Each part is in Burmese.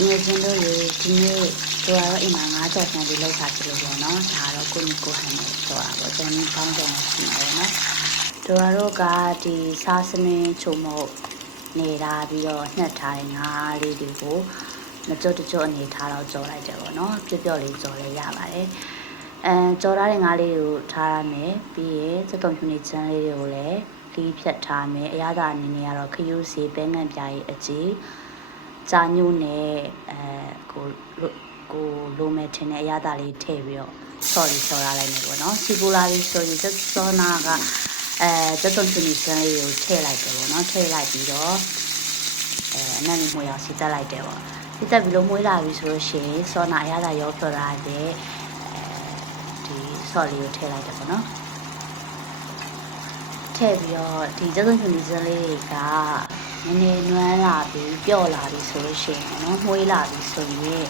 ငယ်ချင်းတို့ရေဒီနေ့တို့ကတော့အိမ်မှာ9ကြော်ဆန်လေးလောက်ထားဖြစ်လို့ပေါ့နော်ဒါတော့ကိုနီကိုဟန်နဲ့ဆိုတာပေါ့ကျွန်တော်ပေါင်းတယ်ရှိမှာပေါ့နော်တို့ကတော့ကဒီစားစမင်းချုံမုတ်နေတာပြီးတော့နှက်ထားတဲ့ငါးလေးတွေကိုမကြွတ်ကြွတ်အနေထားတော့ကြော်လိုက်တယ်ပေါ့နော်ပြပြလေးကြော်လဲရပါတယ်ကြော်ထားတဲ့ငါးလေးကိုထားရမယ်ပြီးရင်စက်တုံဖြူနေချမ်းလေးတွေကိုလည်းလီးဖြတ်ထားမယ်အရသာအနေနဲ့ကတော့ခရူးစီပဲငံပြားရဲ့အကြီးကြာညို့နဲ့ကိုလိုမဲ့ထင်းတဲ့အရသာလေးထည့်ပြီးတော့ဆော်ရလိုက်မယ်ပေါ့နော်စီပူလာလေးဆိုရင်စောနာကစက်တုံဖြူနေချမ်းလေးကိုထည့်လိုက်တယ်ပေါ့နော်ထည့်လိုက်ပြီးတော့အနံ့လေးမှွေအောင်စီတက်လိုက်တယ်ပေါ့စီတက်ပြီးလို့မှွေးလာပြီဆိုလို့ရှိရင်စောနာအရသာရောဖြော်ထားတဲ့ဒီဆော့လေးကိုထည့်လိုက်တယ်ပေါ့နော်ထည့်ပြီးတော့ဒီစက်စုံဖြူနေစမ်းလေးတွေကနည်းနည်းနွမ်းလာပြီးပျော့လာပြီဆိုလို့ရှိရင်နော်မှွေးလာပြီဆိုရင်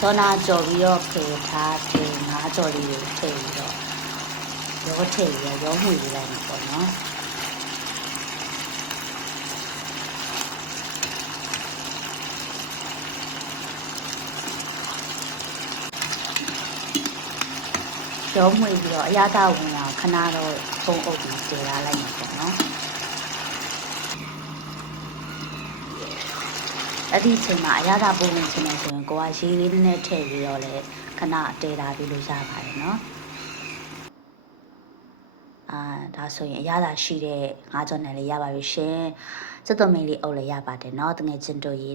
စောနာကြော်ပြီးတော့ဖေထားတဲ့ငါးကြော်လေးကိုထည့်ပြီးတော့ရောထည့်ပြီးရောမှွေလိုက်မှာပေါ့နော်ရောမှွေပြီးတော့အရသာဝင်အောင်ခဏတော့ပုံအုပ်ပြီးစေရလိုက်မှာပေါ့နော်အဲ့ဒီအချိန်မှာအရသာပုံဝင်ချင်တယ်ဆိုရင်ကိုကရေလေးနဲ့ထည့်ပြီးတော့လဲခဏတဲတာပြီးလို့ရပါတယ်နော်ဒါဆိုရင်အရသာရှိတဲ့ငါးကြော်နယ်လေးရပါပြီရှင်စက်သွမိန်လေးအုပ်လေးရပါတယ်နော်တငယ်ချင်းတို့ရေ